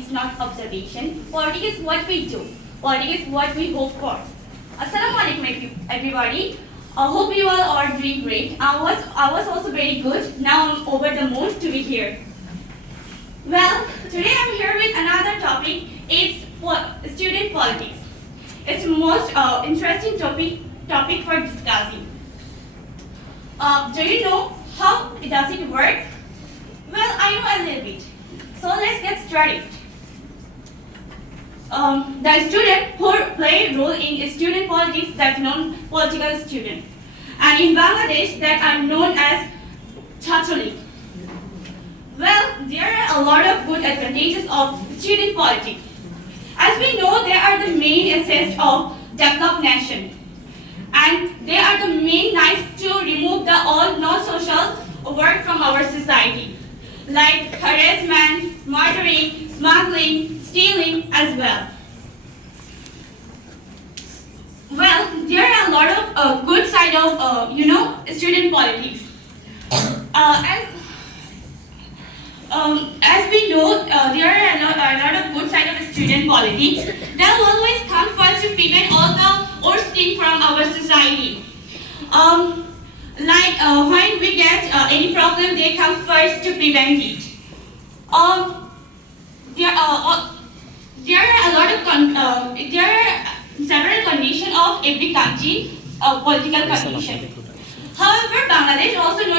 is not observation. Politics is what we do. Politics is what we hope for. Assalamu alaikum everybody. I hope you all are doing great. I was also very good. Now I'm over the moon to be here. Well, today I'm here with another topic. It's student politics. It's the most interesting topic for discussing. Do you know how does it work? Well, I know a little bit. So let's get started. The student who play a role in student politics that's known political student. And in Bangladesh that are known as Catholic. Well, there are a lot of good advantages of student politics. As we know, they are the main assets of developed nation. And they are the main knives to remove the all non-social work from our society. Like harassment, murdering, smuggling, stealing as well. Well, there are a lot of good side of student politics. As we know, there are a lot of good side of student politics. That will always come first to prevent all the worst thing from our society. When we get any problem, they come first to prevent it. There are several conditions of every country, political condition. However, Bangladesh also known